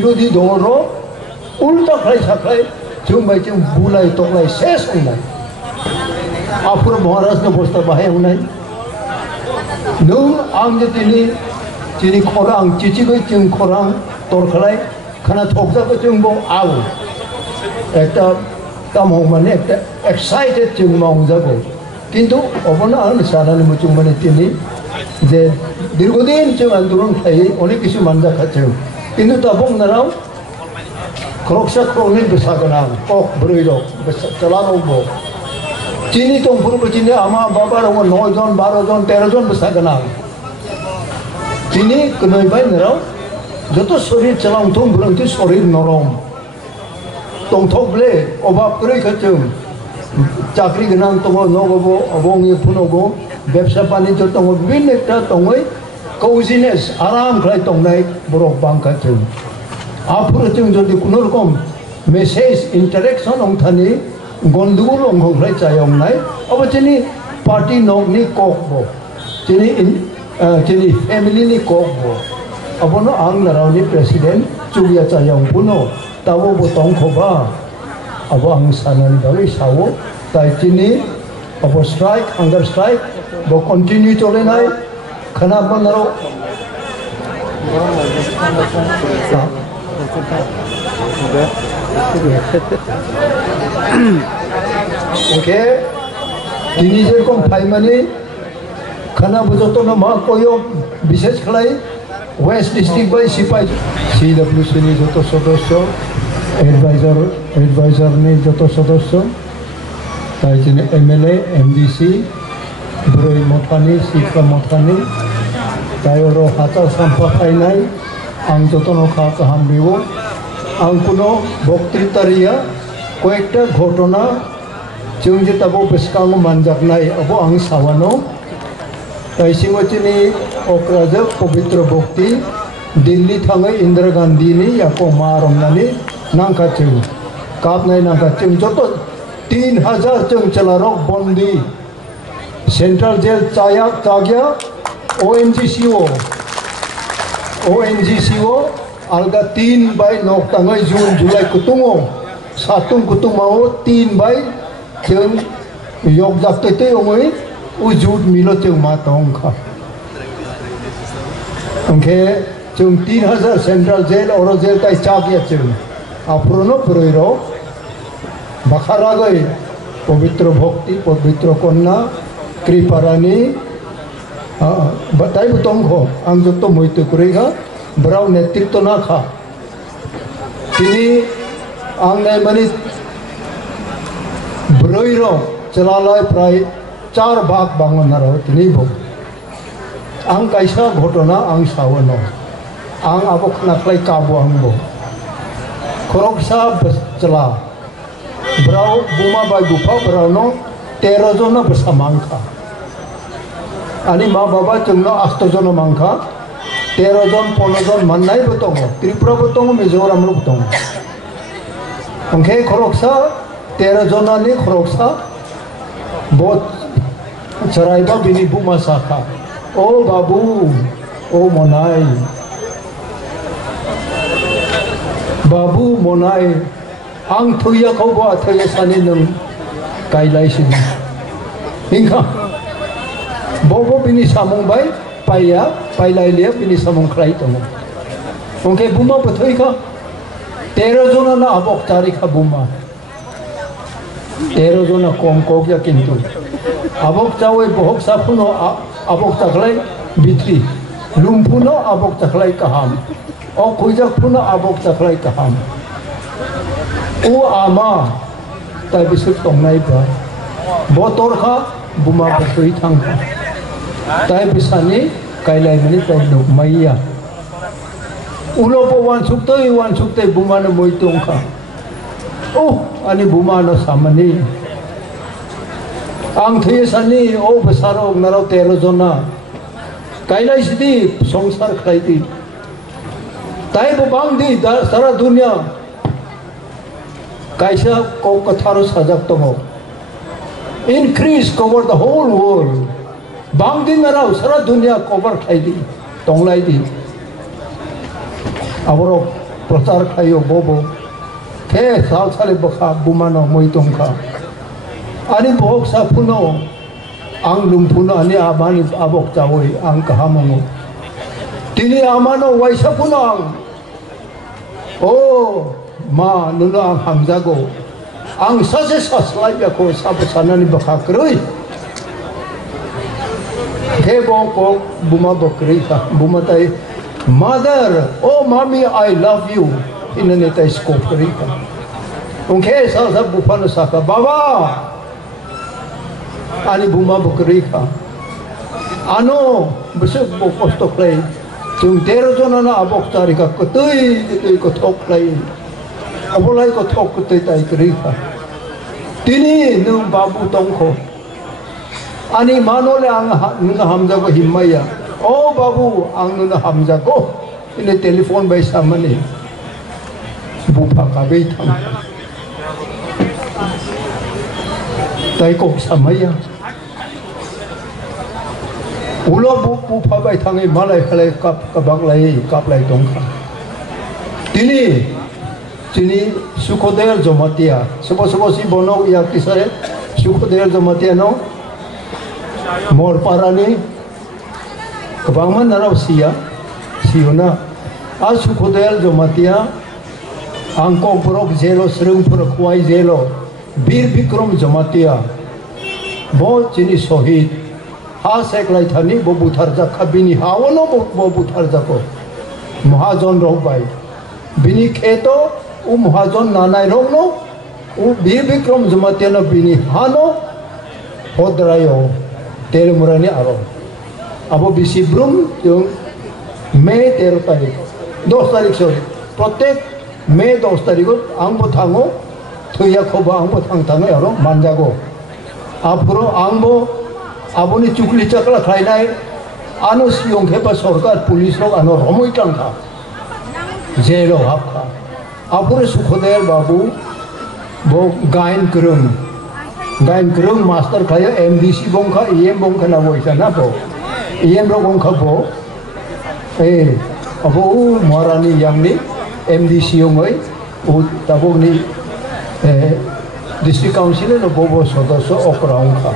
बिरोधी दलरो उल्टा खाई साखाई जों बाय जों बुलाय तगलाय सेस होनाय आफुर महाराज ने बस्ता बाहाय होनाय नों आं दिनै खरां चिचिगै जों खरां तोरखालाय खाना थकजाखौ जों बाव आव एकटा कामाव माने एकटा एक्साइटेड जों मावजागौ किन्तु अबना आं सानानै मोजों माने दिनै जे दीर्घदिन जों आंदोलन खालाय अनेक किसु मानजाखाथों किन्तु दाबो नाराव क्रक्सा क्रौनि बेसागोनां कक ब्रैरक चलानांगौ दिनै दंफोरबो दिनै आमा बाबा दङ 9 जन 12 जन 13 जन बेसागोनां दिनै गनैबाय नाराव जत शरीर चलांथों बुरंथि शरीर नरम दंथब्ले अभाब रैखाथों चाकरी गोनां दङ नगबो अबंनि फुनगो व्यवसा बानिज्य दङ बिभिन्न एकटा दङै कौजिनेस आराम खालाय दंनाय बरफ बांखाथों आफुर जों जदि कुनु रकम मेसेज इंटरेक्शन अंथानि गंदगोल अंगखलाय जायंनाय अब जोंनि पार्टी नगनि ककबो जोंनि फैमिलीनि ककबो अबनो आं नारावनि प्रेसिडेंट चुगिया जायंपुनो ताबो बतंखबा अब आं सानानि बागै सावो ताय दिनै अब स्ट्राइक हांगार स्ट्राइक बो कन्टिन्यू चलेनाय खोनाबो नाराव ओके दिनै जेरकम फाइमानि खाना बुजतनो मा कयो विशेष खलाय वेस्ट डिस्ट्रिक्ट बाय सिपाई CWC नि जत सदस्य एडवाइजर नि जत सदस्य ताय दिनै MLA MDC ब्रै मथानि सिखा मथानि तायरो हाता साम्पा फाइनाय आं जतनो खा गाहाम बेवो आं कुनो बक्तृतारिया कयेकटा घटना जों जे ताबो बेसकांग मानजाकनाय अब आं सावानो ताइसिंगथिनि अक्राजक पवित्र भक्ति दिल्ली थाङै इंदिरा गांधीनि याको मारमनानि नांखाथों कापनाय नांखाथों जत 3000 जों चलारक बंदी सेंट्रल जेल चायाक ताग्या ONGCO अलगा 3 बाय नक ताङै जून जुलाई कुतुङो सातुं कुतुङाव 3 बाय जों योग जाक्तै ओङै उजुद मिलो जों मा तंखा ओंखे जों 3000 सेंट्रल जेल और जेल ताय चागिया जों आफुरनो ब्रैरो बाखारागै पवित्र भक्ति पवित्र कन्या कृपारानी बताई बुतंखो आं जत मैत्य कुरैगा ब्राव नेतृत्व ना खा तिनी आं नाय माने ब्रैरो चलालाय प्राय 4 भाग बांगनारो तिनी बो आं कायसा घटना आं सावनो आं आबो खनाख्लाय काबो आंबो खरकसा चला ब्राव बुमा बाय गुफा ब्रावनो 13 जन बेसामांखा आनी मा बाबा जोंनो 8 जन मांखा 13 जन 15 जन माननायबो दङ त्रिपुराबो दङ मिजोरामबो दङ ओंखे खरकसा 13 जनानि खरकसा बहुत चरायबा बिनि बुमा साखा ओ बाबू ओ मनाय बाबू मनाय आं थैयाखौबा थैया सानि नों गायलायसिन इंखा बबो बिनि सामंबाय पाया पाइलायलिया बिनि सामं खाय दङ ओंखे बुमा बथैखा 13 जना आबक तारिखा बुमा 13 जना कम कोगया किन्तु आबक जावे बहक साफुनो आबक ताखलाय बित्री लुमफुनो आबक ताखलाय काहाम ओ खुइजाफुनो आबक ताखलाय काहाम ओ आमा ताय बिसुर तंनायबा बतरखा बुमा बथै थांखा ताय बिसानि कायलाय माने ताय लुकमाइया उलोपो वान सुक्तै बुमानो मोइतोंखा ओ आनी बुमानो सामनि आं थैयो सानि ओ बेसारो नाराव 13 जना कायलाय सिदि संसार खायदि ताय बांदि सारा दुनिया कायसा को कथारो साजाक दङ increase cover the whole world बांदि नाराव सारा दुनिया कवर खायदि तंलायदि आबरो प्रचार खायो बोबो के साल साले बखा बुमानो मोइतोंखा आनी बोक साफुनो आं लुम्फुनो आनी आबानी आबोक जावै आं काहामंगो तिनी आमानो वाइसाफुनो आं ओ मा नुनो आं हामजागो आं सासे सास्लायबियाखौ साबसानानि बखा क्रय के बोको बुमा बकरी का बुमा ताई मदर ओ मामी आई लव यू इन्होंने ताई स्कोप करी का उनके सासा बुफानो साका बाबा आनी बुमा बकरी का आनो बसे बोकोस्तो प्ले जों 13 जनाना आबोक तारिका कतै को थोक प्ले अबोलाई को थोक कतै ताई करी का तिनी नु बाबू तंखो आनी मानोले आं नुना हामजाको हिम्माया ओ बाबू आं नुना हामजाको इने टेलीफोन बाय सामने बुफा काबे थां ताइको सामया उलो बुफा बाय थाङै मालाय खालाय कापलाय दंखा तिनी सुखदेव जमातिया सबसि बनो या किसारे सुखदेव जमातिया नो मोरपारानि गोबांमोन नाराव सियोना आ सुखदेव जमातिया आंको ब्रक जेलो स्रोंफोर खवाय जेलो वीर विक्रम जमातिया बो चिनि शहीद हा सेकलाय थानि बो बुथार जाखा बिनि हावनो बो बुथार जाको महाजन रबाय बिनि खेतो उ महाजन नानाय रंनो उ वीर विक्रम जमातिया न बिनि हानो होद्रायो तेलमुरानी आरो अब बिसी ब्रुम जो मे 13 तारीख 10 तारीख सॉरी प्रत्येक मे 10 तारीख आंबो थांगो थैया खबा आंबो थाङो आरो मानजागो आपुरो आंबो आबोनि चुकली चकला खायनाय आनो सियं खेबा सरकार पुलिस रो आनो रमै टांखा जेलो हाबखा आपुरो सुखदेव बाबू बो गायन करं मास्टर खायो MDC बंखा EM बंखा ना बोइसा ना बो EM रो बंखा बो ए अबो महारानी यांगनी MDC योंगै उ ताबोगनी डिस्ट्रिक्ट काउंसिल नो बो सदस्य अकरांखा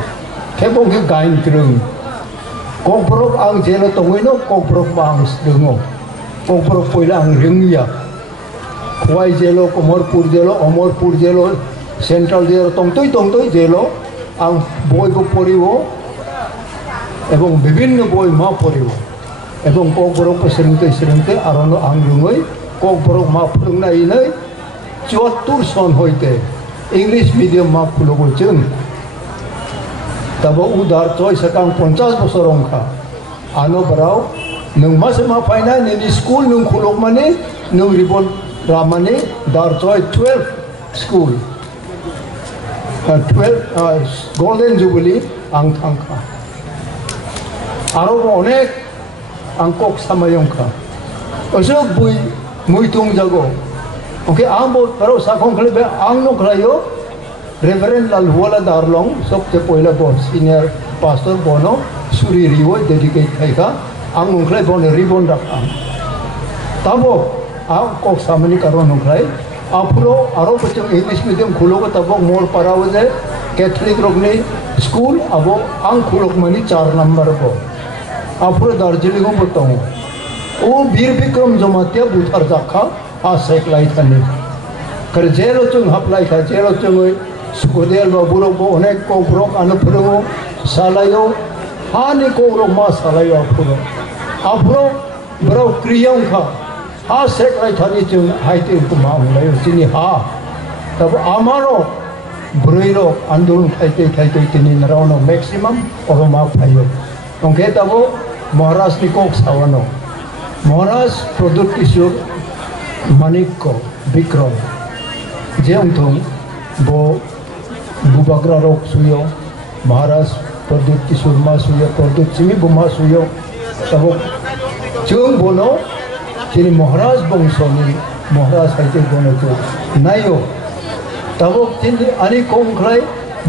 खेबोंखि गायन करं ककब्रक आं जेलो तंगैनो ककब्रक बांग दोङो ककब्रक पयला आं रोंगिया खवाय जेलो कमरपुर जेलो अमरपुर जेलो सेंट्रल जेलो तंतै जेलो आं बयबो पढ़िबो एवं विभिन्न बय मा पढ़िबो एवं ककब्रक सोलोंते आरो आं रोङै ककब्रक मा फोरोंनायनै 74 सन हयते इंग्लिश मीडियम मा खुलगो जों तबो उदार चय सकां 50 बोसोर अंखा आनो बराव नों मासे मा फायना नोंनि स्कुल नों खुलग माने नों रिबन रामाने दार चय 12 स्कुल 12 गोल्डन जुबली आं थांखा आरो अनेक आं कक सामायंखा असो बुइ मुइतुं जागो ओके आं बो बराव साखं खले आं नो खलायो रेवरेंड लालहुवाला दारलं सबसे पहला बो सीनियर पास्टर बोनो सुरी रिवो डेडिकेट खायखा आं नंखलाय बोनो रिबन राखा तबो आं कक सामनि कारण नंखलाय आफुरो आरो बच्चों इंग्लिश मीडियम खुलोगो तबो मोर पाराव जे कैथलिक रोगनि स्कूल अबो आं खुलोग मनी 4 नंबर बो आफुरो दार्जिलिंग बतों ओ वीर विक्रम जमातिया बुथार जाखा आ सेकलाय थानि कर जेलो जों हाबलाय खा जेलो जों सुखदेव बाबुरो बो अनेक ककब्रक आनो फोरोङो सालायो हानि ककब्रक मा सालायो आफुरो बराव क्रियावखा हा सेकलाय थानि जों हाइते मा होनलायो जोंनि हा तब आमारो ब्रैरो आंदोलन खायते तिनि रावनो मैक्सिमाम अरमा फायो ओंखे तबो महाराज नि कक सावानो महाराज प्रदुत किशोर मानिक विक्रम जेंथों बो बुबाग्रा रोग सुयो महाराज प्रदुत किशोर मा सुयो प्रदुत सिंह बुमा सुयो तब जों बोनो जेरै महाराज बंशनि महाराज हाइते बोनो जो नायो तब तिनि आनि कंख्लाय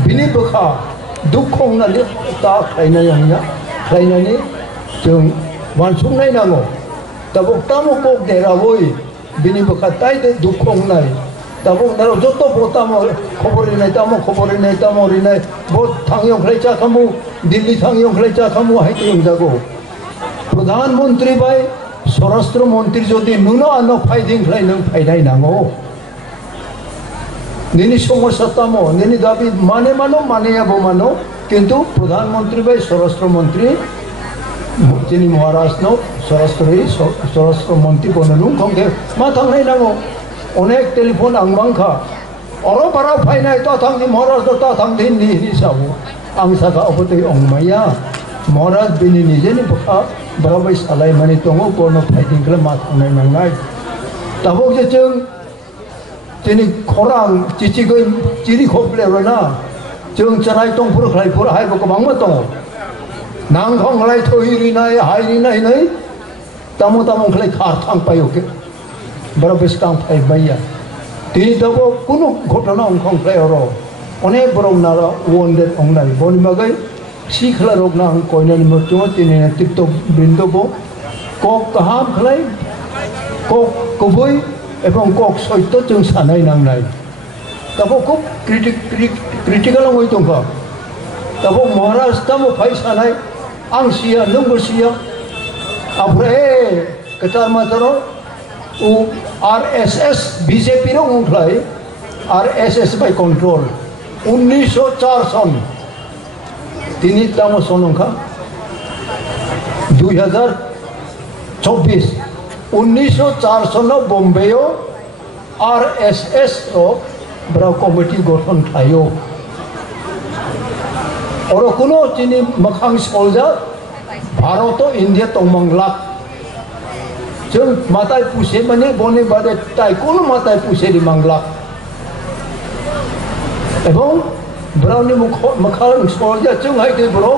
बिनि बखा दुख होननानै ता खायनानै जों वानसुंनाय नांगौ तब तामो कक देरावै bini bakatai de dukong nai tabok naro joto botamo khobori nai tamo ri nai bot thangyong khlecha kamu Delhi thangyong khlecha kamu hai te jago प्रधानमंत्री भाई स्वराष्ट्र मंत्री जदि नुनो आनो फाइदिं खलाई नों फाइनाय नांगौ निनि समस्या तामो निनि दाबि माने मानो मानेयाबो मानो किंतु प्रधानमंत्री भाई स्वराष्ट्र मंत्री जिनि महाराष्ट्र स्वराष्ट्र मंत्री बननु खंगे मा थांनाय नांगौ अनेक टेलीफोन आंबांखा अरो बारा फाइनाय ता थांनि महाराष्ट्र ता थांनि नि हिसाबो आं साखा अबतै अंगमाया महाराज बिनि निजेनि बखा बराबै सालाय माने दङो बनो फाइटिं खला मा थांनाय नांनाय ताबो जे जों दिनै खरां चिचिगै चिरि खबलेरना जों चराय दंफोर खायफोर हायबो गोबांबो दङ नांखंलाय थैरिनाय हायरिनाय नै तामो खलाय खारथां पायोके बराबै स्टां फाइबाया दिनै ताबो कुनु घटना अंखंफ्राय अरो अनेक बरम नारा वन्डेड अंनाय बनि बागै सिखला रोगना आं कोयनानि मर्चुङा दिनै टिकटक बिन्दोबो कक गाहाम खलाय कक गुबै एवं कक सत्य जों सानाय नांनाय दाबो खुब क्रिटिकल होय दंखा दाबो महाराष्ट्रबो फाइ सानाय आं सिया नोंबो सिया ओमफ्राय कतार माथारो उ RSS BJP row उठलाय RSS by control 1904 सन তিনি তামো সনংখা 2024 1904 সন বম্বেও आरएसएस रो ब्रा कमिटी गठन थायो और कोनो चिनि मखां सलजा भारत इंडिया तंगमंगला जों माताय पुसे माने बने बादे ताइ कोनो माताय पुसे दि मंगला एवं ब्राउनी मखां सलजा जों हायदे ब्रो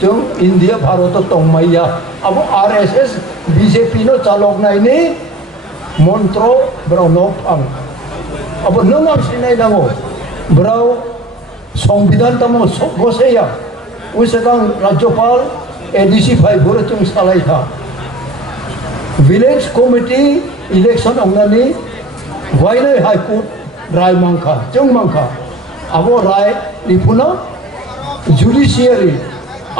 जों इंडिया भारत तंगमाया अब आरएसएस बीजेपी नो चालकनायनि मंत्र ब्राउ नो आं अब नों आं सिनाय नांगौ ब्राउ संविधान तमो गसेया उसेगां राज्यपाल एडीसी फाइभर जों सालायथा विलेज कमिटी इलेक्शन अंगनानि वायनाय हाइकोर्ट राय मांखा जों मांखा अब राय निपुना जुडिशियरी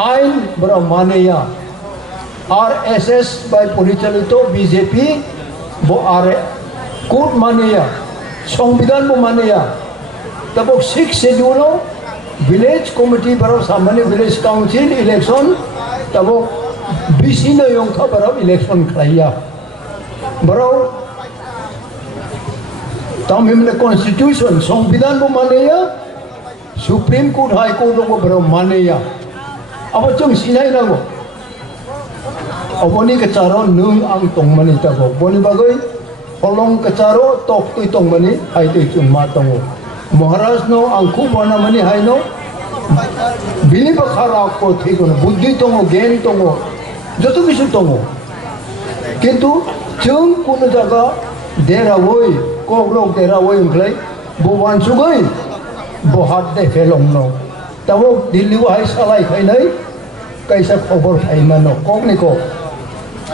आइन ब्राउ मानेया आरएसएस बाय परिचालित बीजेपी बो आरे कोर्ट मानेया संविधान बो मानेया तब 6 शेड्यूल विलेज कमिटी बराव सामान्य विलेज काउंसिल इलेक्शन तब बीसी ने योंखा बराव इलेक्शन खाया बराव तमिमने कॉन्स्टिट्यूशन संविधान बो मानेया सुप्रीम कोर्ट हाई कोर्ट बो बराव मानेया अब जों सिनाय नांगौ अबनि कचारो नों आं तंगमानि तागो बनि बागै हलं कचारो तक तुइ तंगमानि हायदै जों मा दङ महाराजनो आंखौ बनामानि हायनो बिनि बाखारा को थैगोन बुद्धि दङ ज्ञान दङ जत किछु दङ किन्तु जों कोनो जागा देरावै कग्रक देरावै ओंख्लाय बवान सुगै बहात दे फेलंनो ताबो दिल्ली हाय सालायखायनाय कैसा खबर फाइमानो कगनिको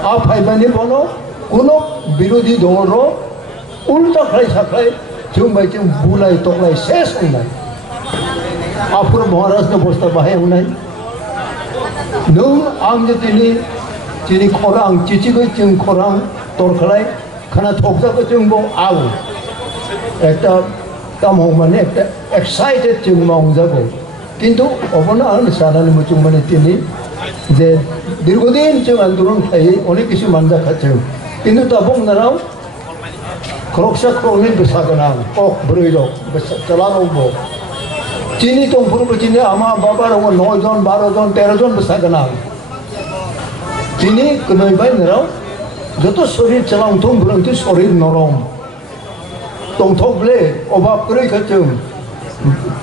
आ फाइमानि बनो कोनो विरोधी दल उल्टा खाय साखाय जों बायजों बुलाय तगलाय सेस होनाय आफुर महाराजनो बस्ता बाहाय होनाय नों आं दिनै दिनै खरां चिचिगै जों खरां दरखालाय खाना थगजाखौ जों बाव आव एकटा तामाव माने एकटा एक्साइटेड जों मावजागौ किन्तु अबनो आं सानानै मोजां माने दिनै जे दीर्घदिन जों आंदोलन थायो अनेक किसु मानजाखाथों किन्तु दा बुंनाराव ख्रकसा ख्रकनि बेसागोनां कक ब्रैरक चलारावबो चिनि दंफोरबो दिनै आमा बाबा राव 9 जन 12 जन 13 जन बेसागोनां दिनै गनैबाय नाराव जत शरीर चलांथों बुरंथि शरीर नरम दंथब्ले अभाब रैखाथों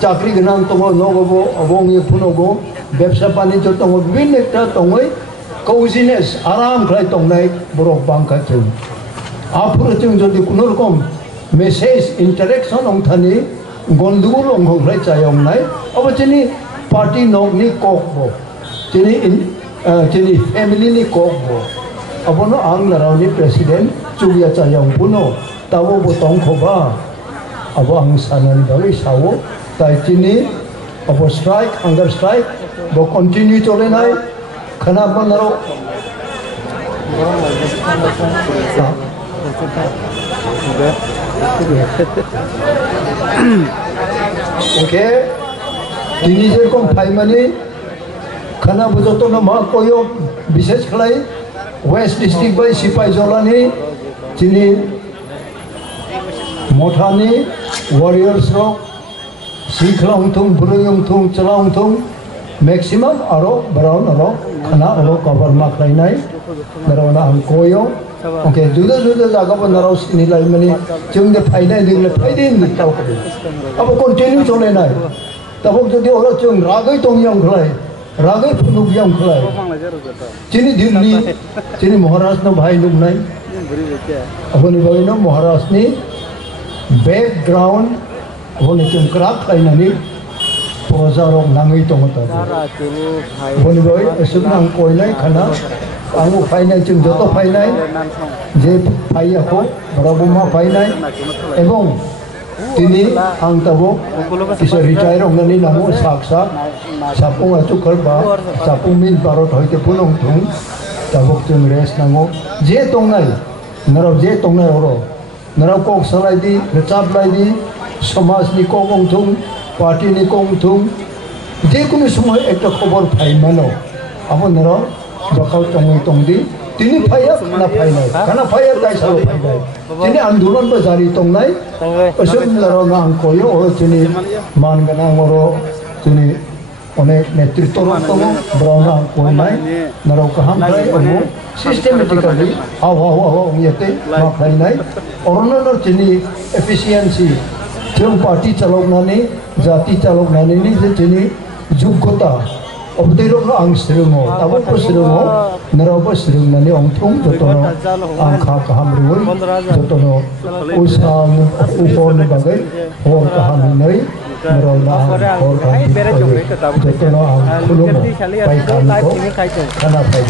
चाकरी गोनां दङ नगबो अबंनि फुनगो व्यवसा बानिज्य दङ बिभिन्न एकटा दङै कौजिनेस आराम खालाय दंनाय बरफ बांखाथों आफुरजों जदि कुनु रकम मेसेज इंटरेक्शन अंथानि गंदगोल अंखंख्लाय जायंनाय अब जोंनि पार्टी नगनि ककबो जोंनि फैमिलिनि ककबो अबनो आं नारावनि president Julia Chayang Puno, Tavo Botong Koba, Abang Sanan Bari Sawo, Taitini, Abo strike, hunger strike, Bo continue to Lenai, Kanabanaro. Okay, Teenager come Paimani, Kanabuzoto Makoyo, Bises Clay, West District by Sipai Zolani, Tini Motani, Warriors Rock, Siklang Tung, Bruyung Tung, Chalang Tung, maximum Aro, Brown Aro, Kana Aro, cover Maklainai, Narona Ankoyo. Okay, do the Zagaban Naros in Ilay, Jung the Paina, the Paidin, the Tauka. Abo continue to Lenai. Tabok the Orachung, Ragai Tong Young Clay, Ragai Punuk Young Clay. Chini Dimni, Chini Moharas no Bhai Lumnai, Aboniboino, Moharasni, background, Abonichum Crack, Ainani, Pozaro Nangi Tomata. Aboniboy, a Sunan Koinai, Kana. Aku finance chung joto finance, je payako, berabuma finance, ebong tini ang tabo isa retire ang nani namu saksa, sapung atu kerba, sapung min parot hoite punong tung, tabok chung rest nango, je tongnai, narap je tongnai oro, narap kok salai di, recap lai di, samas ni kong tung, party ni kong tung, je kunu semua ekta khobor phai mano, apa narap bakal tong-tong di tini phayak na phainai kana phayak dai sa phainai tini andolan ba jari tongnai asum laro na angkoyo o tini man gana ngoro tini onek netritoro tongo brona angkonai naro kaham kai omo systematically aw yete ma phainai ornor tini efficiency jong party chalok nani jati chalok nani ni je tini jugota Obdero ka ang sirungo, tabo po sirungo, naraw po sirung nani ang tung, jotono ang kakahamruon, jotono usang upon na bagay, or kahaminay, naraw na ang or kahaminay, jotono ang kulungo, paikan ko, kanapay.